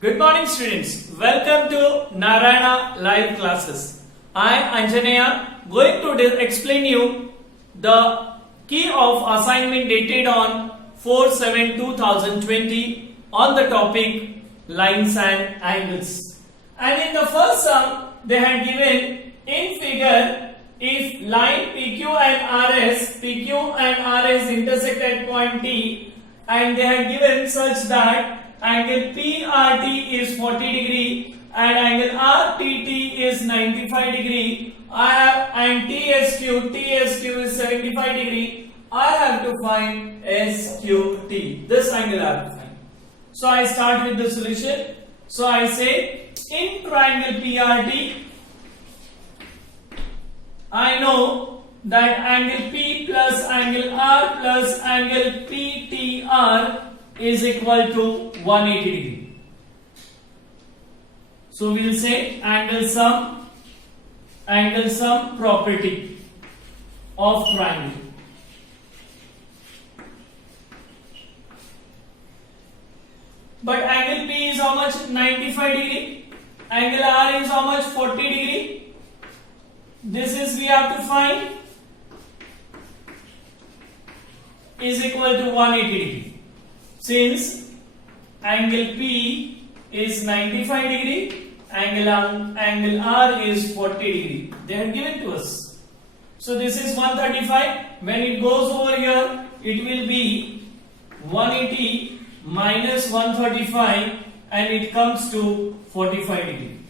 Good morning students. Welcome to Narayana live classes. I am Anjaneya going to explain you the key of assignment dated on 4/7/2020 on the topic lines and angles. And in the first sum they had given in figure if line PQ and RS intersect at point T and they had given such that angle PRT is 40 degree and angle RTT is 95 degree. And TSQ is 75 degree. I have to find SQT. This angle I have to find. So I start with the solution. So I say in triangle PRT, I know that angle P plus angle R plus angle PTR is equal to 180 degree. So we will say angle sum property of triangle. But angle P is how much? 95 degree. Angle R is how much? 40 degree. This is we have to find is equal to 180 degree. Since angle P is 95 degree, angle R is 40 degree. They have given to us. So this is 135. When it goes over here, it will be 180 minus 135 and it comes to 45 degree.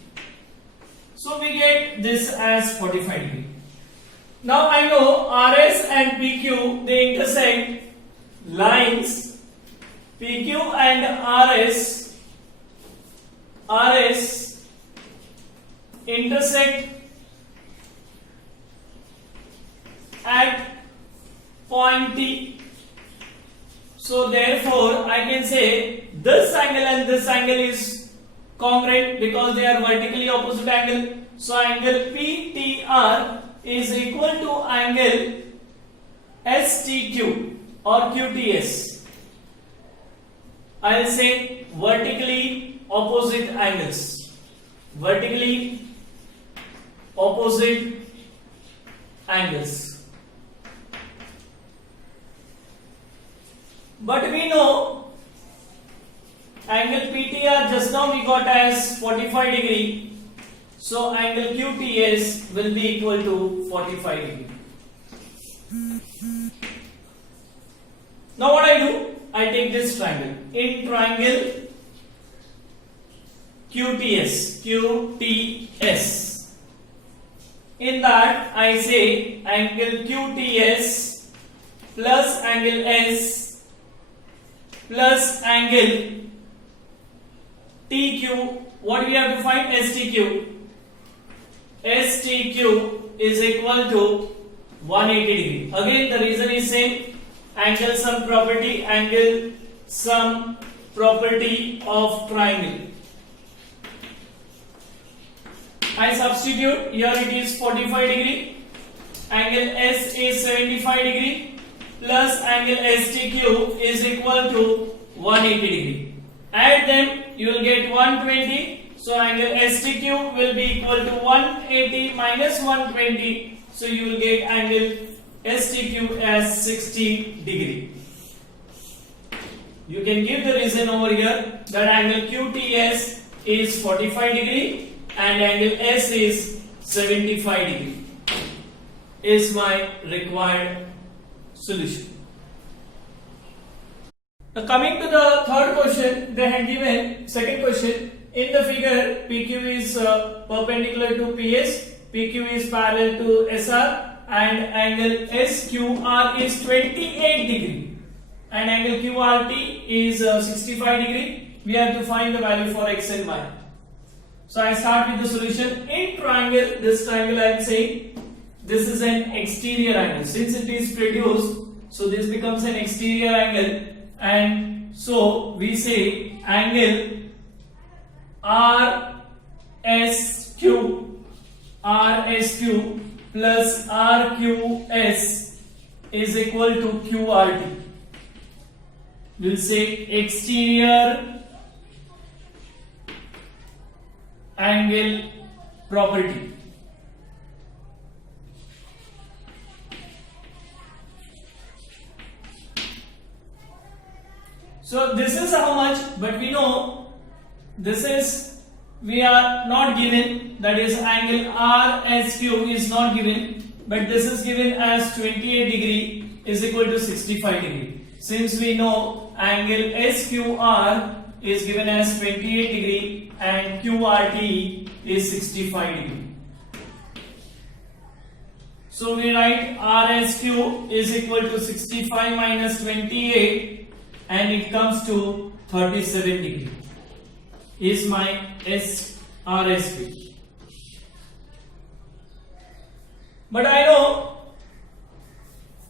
So we get this as 45 degree. Now I know RS and PQ, they intersect lines PQ and RS intersect at point T. So therefore I can say this angle and this angle is congruent because they are vertically opposite angle. So angle PTR is equal to angle STQ or QTS. I'll say vertically opposite angles. Vertically opposite angles. But we know angle PTR just now we got as 45 degree. So angle QTS will be equal to 45 degree. Now what I do? I take this triangle. In triangle QTS. In that I say angle QTS plus angle S plus angle TQ. What we have to find? STQ. STQ is equal to 180 degree. Again the reason is same. Angle sum property of triangle. I substitute. Here it is 45 degree. Angle S is 75 degree plus angle STQ is equal to 180 degree. Add them, you will get 120. So angle STQ will be equal to 180 minus 120. So you will get angle STQ as 60 degree. You can give the reason over here that angle QTS is 45 degree and angle S is 75 degree is my required solution. Now coming to the third question, they had given second question. In the figure, PQ is perpendicular to PS, PQ is parallel to SR and angle SQR is 28 degree and angle QRT is 65 degree. We have to find the value for X and Y. So I start with the solution. In triangle, this triangle I am saying this is an exterior angle. Since it is produced, so this becomes an exterior angle and so we say angle RSQ plus RQS is equal to QRT. We'll say exterior angle property. So this is how much, but we know this is, we are not given, that is angle RSQ is not given, but this is given as 28 degree is equal to 65 degree. Since we know angle SQR is given as 28 degree and QRT is 65 degree. So we write RSQ is equal to 65 minus 28 and it comes to 37 degree is my RSQ. But I know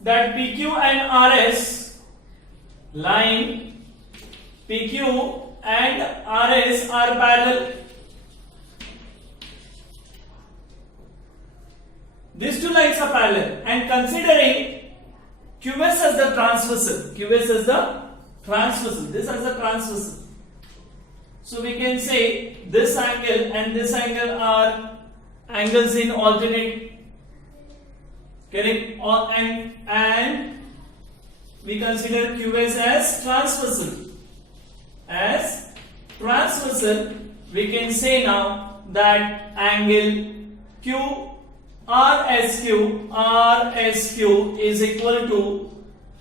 that PQ and RS, line PQ and RS are parallel. These two lines are parallel, and considering QS as the transversal, QS as the transversal, this as the transversal. So we can say this angle and this angle are angles in alternate, correct? And we consider QS as transversal. As transversal, we can say now that angle RSQ is equal to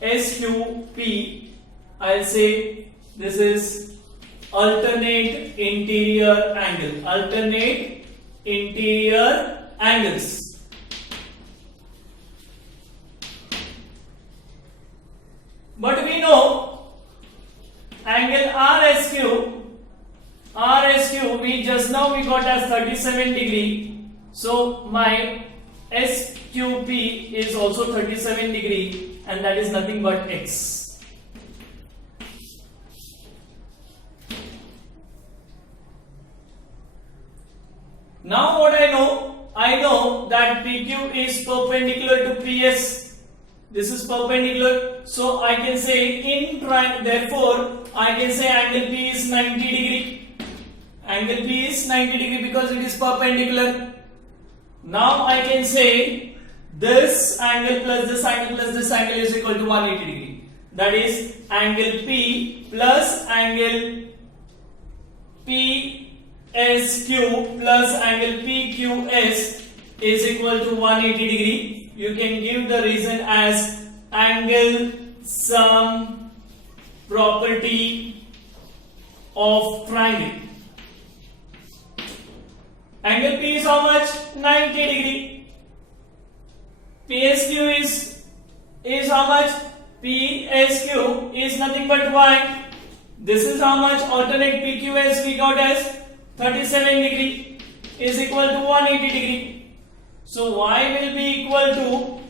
SQP. I'll say this is alternate interior angle. Alternate interior angles. But we know angle RSQ we just now we got as 37 degree. So my SQP is also 37 degree, and that is nothing but X. Now what I know that PQ is perpendicular to PS. This is perpendicular, so I can say therefore I can say angle P is 90 degree. Angle P is 90 degree because it is perpendicular. Now I can say this angle plus this angle plus this angle is equal to 180 degree. That is angle P plus angle PSQ plus angle PQS is equal to 180 degree. You can give the reason as angle sum property of triangle. Angle P is how much? 90 degree. PSQ is how much? PSQ is nothing but Y. This is how much? Alternate PQS we got as 37 degree is equal to 180 degree. So Y will be equal to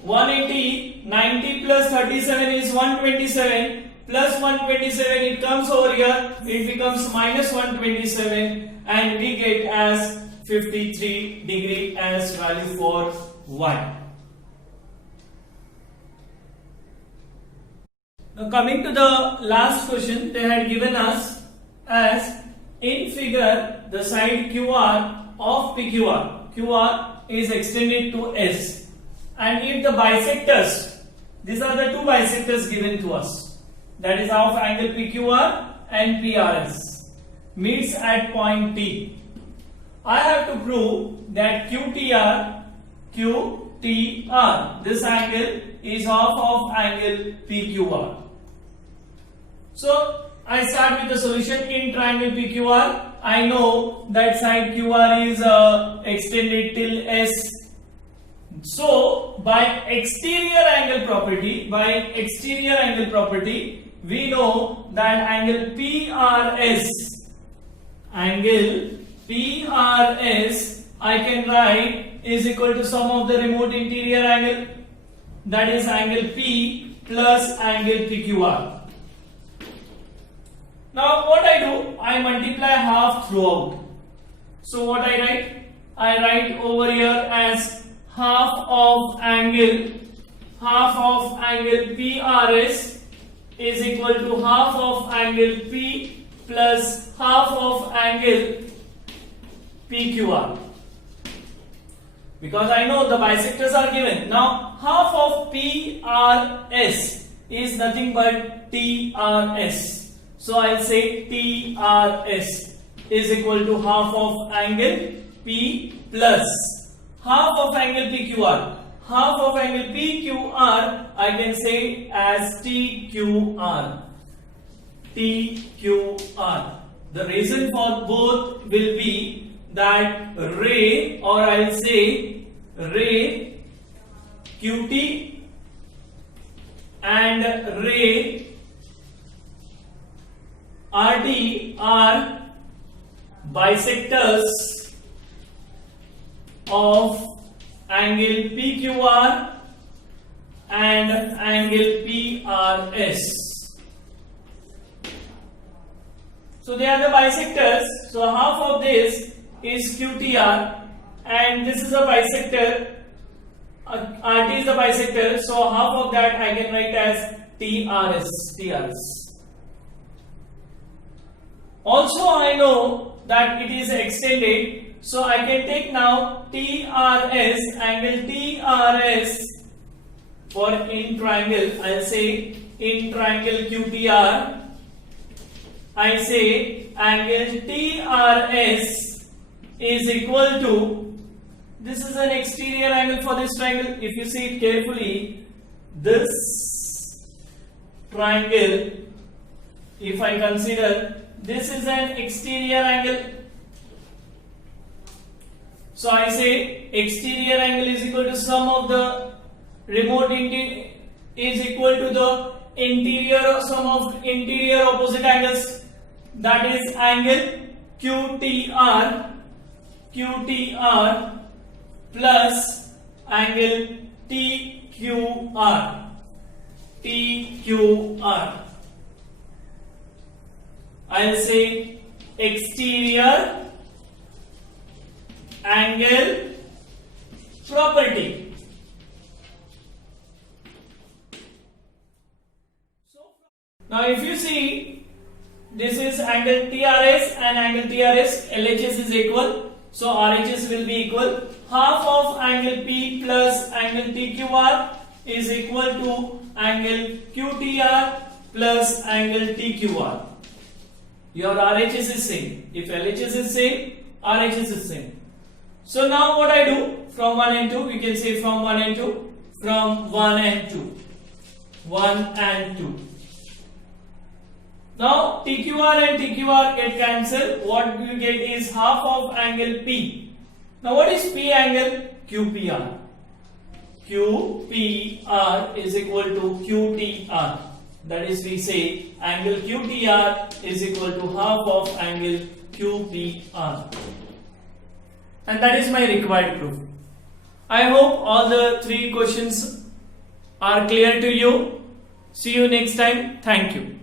180. 90 plus 37 is 127. Plus 127, it comes over here, it becomes minus 127, and we get as 53 degree as value for Y. Now coming to the last question, they had given us as in figure the side QR of PQR. QR is extended to S, and if the bisectors, these are the two bisectors given to us, that is of angle PQR and PRS, meets at point T. I have to prove that QTR, this angle is half of angle PQR. So I start with the solution in triangle PQR. I know that side QR is extended till S. So by exterior angle property, we know that angle PRS I can write is equal to sum of the remote interior angle, that is angle P plus angle PQR. Now what I do, I multiply half throughout. So what I write? I write over here as half of angle PRS is equal to half of angle P plus half of angle PQR. Because I know the bisectors are given. Now half of PRS is nothing but TRS. So I'll say TRS is equal to half of angle P plus half of angle PQR. Half of angle PQR I can say as TQR. TQR. The reason for both will be that ray, or I'll say ray QT and ray RT are bisectors of angle PQR and angle PRS. So they are the bisectors. So half of this is QTR and this is a bisector. RT is a bisector. So half of that I can write as TRS. Also I know that it is extended. So I can take now TRS, angle TRS for in triangle. I'll say in triangle QTR. I say angle TRS is equal to, this is an exterior angle for this triangle. If you see it carefully, this triangle, if I consider, this is an exterior angle. So I say exterior angle is equal to sum of the remote is equal to the interior sum of interior opposite angles. That is angle QTR plus angle TQR. I'll say exterior angle property. Now if you see, this is angle TRS and angle TRS, LHS is equal, so RHS will be equal. Half of angle P plus angle TQR is equal to angle QTR plus angle TQR. Your RHS is same. If LHS is same, RHS is same. So now what I do, from 1 and 2, you can say from 1 and 2, from 1 and 2, 1 and 2. Now TQR and TQR get cancelled. What you get is half of angle P. Now what is P angle? QPR. QPR is equal to QTR. That is, we say angle QTR is equal to half of angle QPR. And that is my required proof. I hope all the 3 questions are clear to you. See you next time. Thank you.